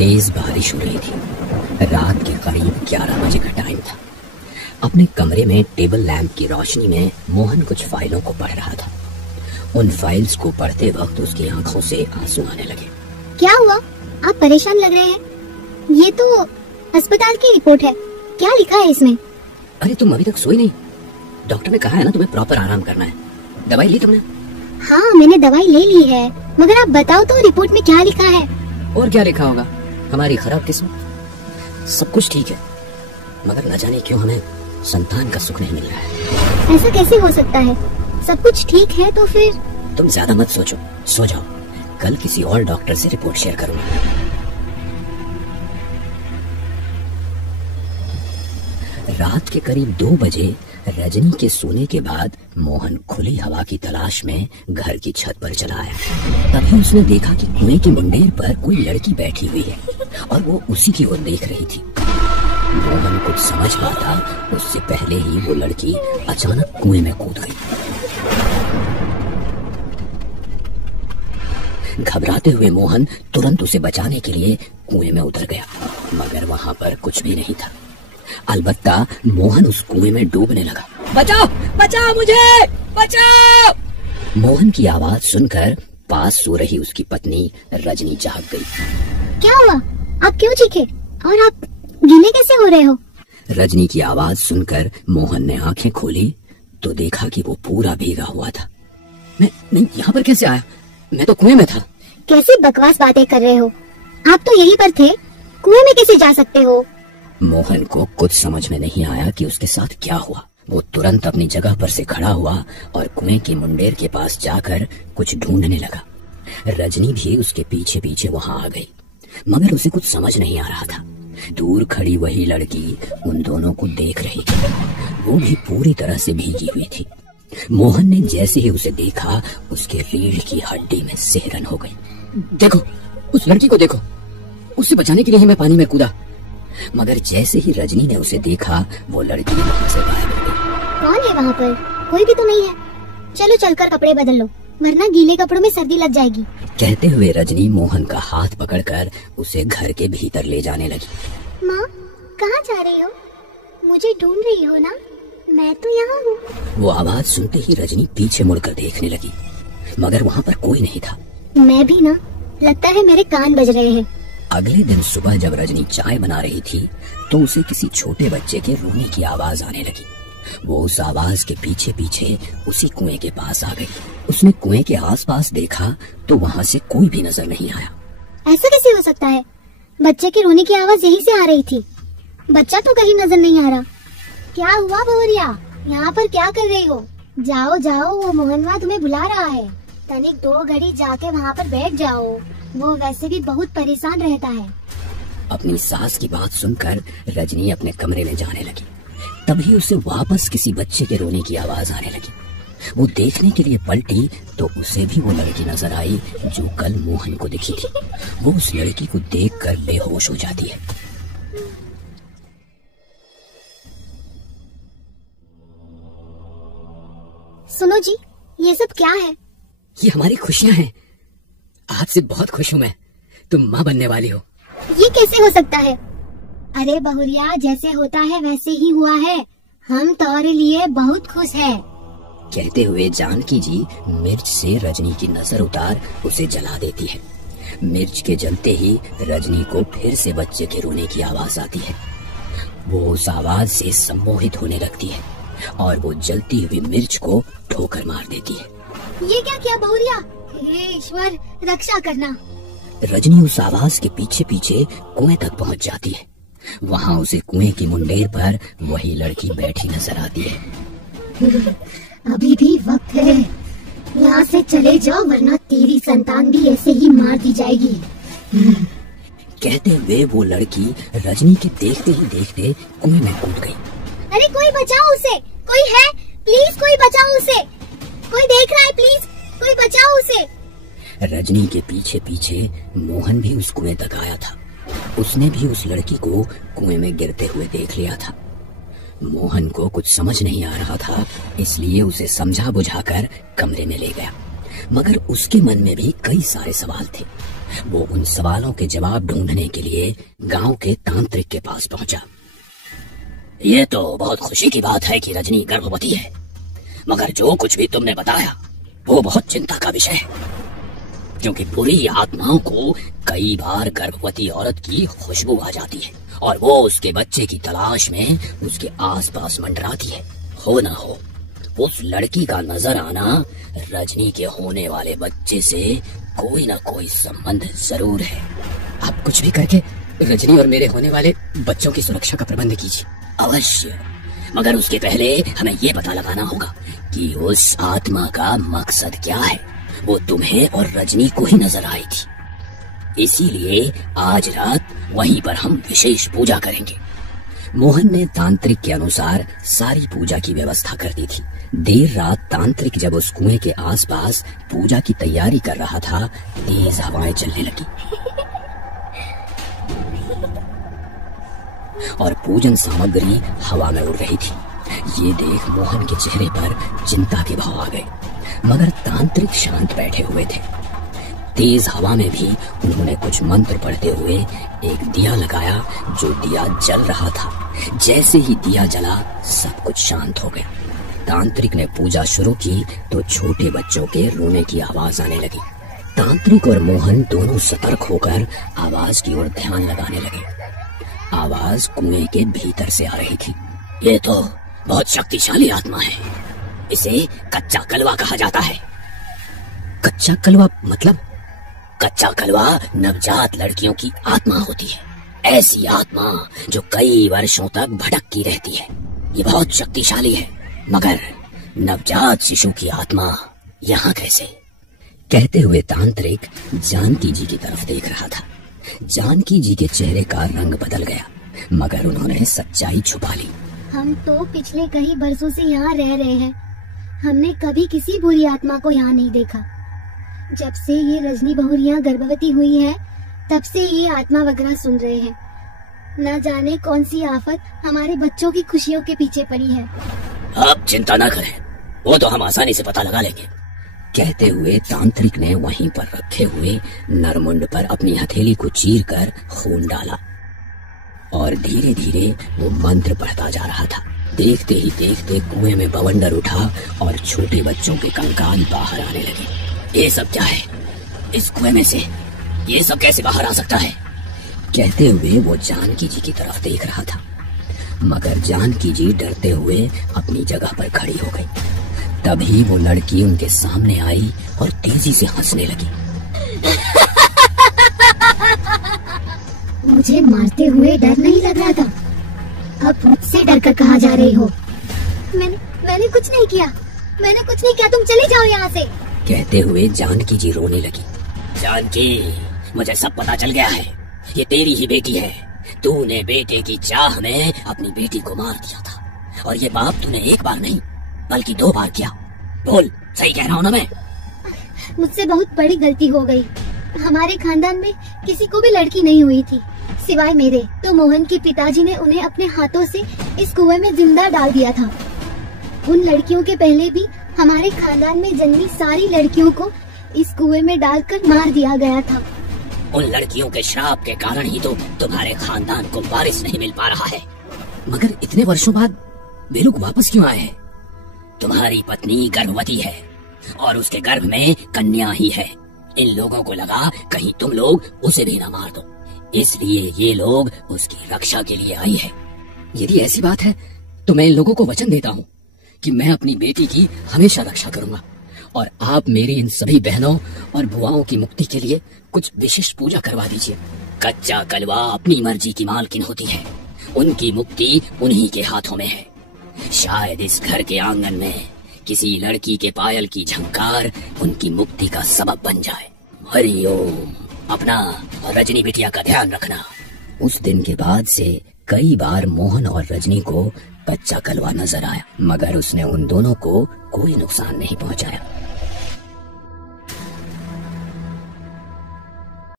तेज बारिश हो रही थी। रात के करीब 11 बजे का टाइम था। अपने कमरे में टेबल लैंप की रोशनी में मोहन कुछ फाइलों को पढ़ रहा था। उन फाइल्स को पढ़ते वक्त उसकी आंखों से आंसू आने लगे। क्या हुआ? आप परेशान लग रहे हैं। ये तो अस्पताल की रिपोर्ट है, क्या लिखा है इसमें? अरे तुम अभी तक सोई नहीं? डॉक्टर ने कहा है ना तुम्हें प्रॉपर आराम करना है। दवाई ली तुमने? हाँ, मैंने दवाई ले ली है, मगर आप बताओ तो रिपोर्ट में क्या लिखा है? और क्या लिखा होगा? हमारी खराब किस्मत। सब कुछ ठीक है, मगर न जाने क्यों हमें संतान का सुख नहीं मिल रहा है। ऐसा कैसे हो सकता है? सब कुछ ठीक है तो फिर? तुम ज्यादा मत सोचो, सो जाओ। कल किसी और डॉक्टर से रिपोर्ट शेयर करूंगा। रात के करीब 2 बजे रजनी के सोने के बाद मोहन खुली हवा की तलाश में घर की छत पर चला आया। तभी उसने देखा कि कुएं के मुंडेर पर कोई लड़की बैठी हुई है और वो उसी की ओर देख रही थी। मोहन कुछ समझ पाता उससे पहले ही वो लड़की अचानक कुएं में कूद गई। घबराते हुए मोहन तुरंत उसे बचाने के लिए कुएं में उतर गया, मगर वहां पर कुछ भी नहीं था। अलबत्ता मोहन उस कुएं में डूबने लगा। बचाओ, बचाओ मुझे, बचाओ! मोहन की आवाज सुनकर पास सो रही उसकी पत्नी रजनी जाग गई। क्या हुआ? आप क्यों चीखे? और आप गीले कैसे हो रहे हो? रजनी की आवाज सुनकर मोहन ने आंखें खोली तो देखा कि वो पूरा भीगा हुआ था। मैं यहाँ पर कैसे आया? मैं तो कुएं में था। कैसी बकवास बातें कर रहे हो? आप तो यहीं पर थे, कुएं में कैसे जा सकते हो? मोहन को कुछ समझ में नहीं आया कि उसके साथ क्या हुआ। वो तुरंत अपनी जगह पर से खड़ा हुआ और कुएं के मुंडेर के पास जाकर कुछ ढूंढने लगा। रजनी भी उसके पीछे पीछे वहां आ गई, मगर उसे कुछ समझ नहीं आ रहा था। दूर खड़ी वही लड़की उन दोनों को देख रही थी। वो भी पूरी तरह से भीगी हुई थी। मोहन ने जैसे ही उसे देखा, उसके रीढ़ की हड्डी में सिहरन हो गई। देखो, उस लड़की को देखो। उसे बचाने के लिए मैं पानी में कूदा, मगर जैसे ही रजनी ने उसे देखा, वो लड़की वहां से गायब हो गई। कौन है वहाँ पर? कोई भी तो नहीं है। चलो चलकर कपड़े बदल लो, वरना गीले कपड़ों में सर्दी लग जाएगी। कहते हुए रजनी मोहन का हाथ पकड़कर उसे घर के भीतर ले जाने लगी। माँ, कहाँ जा रही हो? मुझे ढूंढ रही हो ना? मैं तो यहाँ हूँ। वो आवाज सुनते ही रजनी पीछे मुड़कर देखने लगी, मगर वहाँ पर कोई नहीं था। मैं भी ना, लगता है मेरे कान बज रहे हैं। अगले दिन सुबह जब रजनी चाय बना रही थी तो उसे किसी छोटे बच्चे के रोने की आवाज आने लगी। वो उस आवाज के पीछे पीछे उसी कुएं के पास आ गई। उसने कुएं के आसपास देखा तो वहाँ से कोई भी नजर नहीं आया। ऐसा कैसे हो सकता है? बच्चे के रोने की आवाज यहीं से आ रही थी। बच्चा तो कहीं नजर नहीं आ रहा। क्या हुआ बहुरिया? यहाँ पर क्या कर रही हो? जाओ जाओ, वो मोहनवा तुम्हें बुला रहा है। तनिक 2 घड़ी जाके वहाँ पर बैठ जाओ, वो वैसे भी बहुत परेशान रहता है। अपनी सास की बात सुनकर रजनी अपने कमरे में जाने लगी। तभी उसे वापस किसी बच्चे के रोने की आवाज आने लगी। वो देखने के लिए पलटी तो उसे भी वो लड़की नजर आई जो कल मोहन को दिखी थी। वो उस लड़की को देखकर बेहोश हो जाती है। सुनो जी, ये सब क्या है? ये हमारी खुशियाँ हैं। आज से बहुत खुश हूँ मैं, तुम माँ बनने वाली हो। ये कैसे हो सकता है? अरे बहुरिया, जैसे होता है वैसे ही हुआ है। हम तुम्हारे लिए बहुत खुश हैं। कहते हुए जानकी जी मिर्च से रजनी की नजर उतार उसे जला देती है। मिर्च के जलते ही रजनी को फिर से बच्चे के रोने की आवाज आती है। वो उस आवाज से सम्मोहित होने लगती है और वो जलती हुई मिर्च को ठोकर मार देती है। ये क्या किया बहुरिया? हे ईश्वर, रक्षा करना। रजनी उस आवाज के पीछे पीछे कुएं तक पहुंच जाती है। वहाँ उसे कुएं की मुंडेर पर वही लड़की बैठी नजर आती है। अभी भी वक्त है, यहाँ से चले जाओ, वरना तेरी संतान भी ऐसे ही मार दी जाएगी। कहते हुए वो लड़की रजनी के देखते ही देखते कुएं में कूद गई। अरे कोई बचाओ उसे, कोई है? प्लीज कोई बचाओ उसे, कोई देख रहा है? प्लीज कोई बचाओ उसे। रजनी के पीछे पीछे मोहन भी उस कुएं तक आया था। उसने भी उस लड़की को कुएं में गिरते हुए देख लिया था। मोहन को कुछ समझ नहीं आ रहा था, इसलिए उसे समझा बुझाकर कमरे में ले गया, मगर उसके मन में भी कई सारे सवाल थे। वो उन सवालों के जवाब ढूंढने के लिए गांव के तांत्रिक के पास पहुंचा। ये तो बहुत खुशी की बात है कि रजनी गर्भवती है, मगर जो कुछ भी तुमने बताया वो बहुत चिंता का विषय है, क्योंकि बुरी आत्माओं को कई बार गर्भवती औरत की खुशबू आ जाती है और वो उसके बच्चे की तलाश में उसके आसपास मंडराती है। हो न हो उस लड़की का नजर आना रजनी के होने वाले बच्चे से कोई न कोई संबंध जरूर है। आप कुछ भी करके रजनी और मेरे होने वाले बच्चों की सुरक्षा का प्रबंध कीजिए। अवश्य, मगर उसके पहले हमें ये पता लगाना होगा कि उस आत्मा का मकसद क्या है। वो तुम्हें और रजनी को ही नजर आई थी, इसीलिए आज रात वहीं पर हम विशेष पूजा करेंगे। मोहन ने तांत्रिक के अनुसार सारी पूजा की व्यवस्था कर दी थी। देर रात तांत्रिक जब उस कुएं के आसपास पूजा की तैयारी कर रहा था, तेज हवाएं चलने लगी और पूजन सामग्री हवा में उड़ रही थी। ये देख मोहन के चेहरे पर चिंता के भाव आ गए, मगर तांत्रिक शांत बैठे हुए थे। तेज हवा में भी उन्होंने कुछ मंत्र पढ़ते हुए एक दिया लगाया, जो दिया जल रहा था। जैसे ही दिया जला, सब कुछ शांत हो गया। तांत्रिक ने पूजा शुरू की तो छोटे बच्चों के रोने की आवाज आने लगी। तांत्रिक और मोहन दोनों सतर्क होकर आवाज की ओर ध्यान लगाने लगे। आवाज कुएं के भीतर से आ रही थी। ये तो बहुत शक्तिशाली आत्मा है, इसे कच्चा कलवा कहा जाता है। कच्चा कलवा मतलब? कच्चा कलवा नवजात लड़कियों की आत्मा होती है, ऐसी आत्मा जो कई वर्षों तक भटकती रहती है। ये बहुत शक्तिशाली है, मगर नवजात शिशु की आत्मा यहाँ कैसे? कहते हुए तांत्रिक जानकी जी की तरफ देख रहा था। जानकी जी के चेहरे का रंग बदल गया, मगर उन्होंने सच्चाई छुपा ली। हम तो पिछले कई बरसों से यहाँ रह रहे हैं, हमने कभी किसी बुरी आत्मा को यहाँ नहीं देखा। जब से ये रजनी बहुरिया गर्भवती हुई है, तब से ये आत्मा वगैरह सुन रहे हैं। न जाने कौन सी आफत हमारे बच्चों की खुशियों के पीछे पड़ी है। आप चिंता न करें, वो तो हम आसानी से पता लगा लेंगे। कहते हुए तांत्रिक ने वहीं पर रखे हुए नरमुंड पर अपनी हथेली को चीरकर खून डाला और धीरे धीरे वो मंत्र पढ़ता जा रहा था। देखते ही देखते कुएं में बवंडर उठा और छोटे बच्चों के कंकाल बाहर आने लगे। ये सब क्या है? इस कुएं में से ये सब कैसे बाहर आ सकता है? कहते हुए वो जानकी जी की तरफ देख रहा था, मगर जानकी जी डरते हुए अपनी जगह पर खड़ी हो गई। तभी वो लड़की उनके सामने आई और तेजी से हंसने लगी। मुझे मारते हुए डर नहीं लग रहा था, अब मुझसे डर कर कहाँ जा रही हो? मैंने कुछ नहीं किया, मैंने कुछ नहीं किया, तुम चले जाओ यहाँ से। कहते हुए जानकी जी रोने लगी। जानकी, मुझे सब पता चल गया है, ये तेरी ही बेटी है। तूने बेटे की चाह में अपनी बेटी को मार दिया था, और ये पाप तूने एक बार नहीं बल्कि 2 बार किया। बोल, सही कह रहा हूँ ना मैं? मुझसे बहुत बड़ी गलती हो गई। हमारे खानदान में किसी को भी लड़की नहीं हुई थी सिवाय मेरे। तो मोहन के पिताजी ने उन्हें अपने हाथों से इस कुएं में जिंदा डाल दिया था। उन लड़कियों के पहले भी हमारे खानदान में जन्मी सारी लड़कियों को इस कुएं में डालकर मार दिया गया था। उन लड़कियों के श्राप के कारण ही तो तुम्हारे खानदान को वारिस नहीं मिल पा रहा है। मगर इतने वर्षों बाद वे लोग वापस क्यों आए हैं? तुम्हारी पत्नी गर्भवती है और उसके गर्भ में कन्या ही है। इन लोगों को लगा कहीं तुम लोग उसे भी ना मार दो, इसलिए ये लोग उसकी रक्षा के लिए आई है। यदि ऐसी बात है तो मैं इन लोगों को वचन देता हूँ कि मैं अपनी बेटी की हमेशा रक्षा करूंगा, और आप मेरी इन सभी बहनों और बुआओं की मुक्ति के लिए कुछ विशिष्ट पूजा करवा दीजिए। कच्चा कलवा अपनी मर्जी की मालकिन होती है, उनकी मुक्ति उन्हीं के हाथों में है। शायद इस घर के आंगन में किसी लड़की के पायल की झंकार उनकी मुक्ति का सबब बन जाए। हरिओम। अपना और रजनी बिटिया का ध्यान रखना। उस दिन के बाद से कई बार मोहन और रजनी को कच्चा कलवा नजर आया, मगर उसने उन दोनों को कोई नुकसान नहीं पहुंचाया।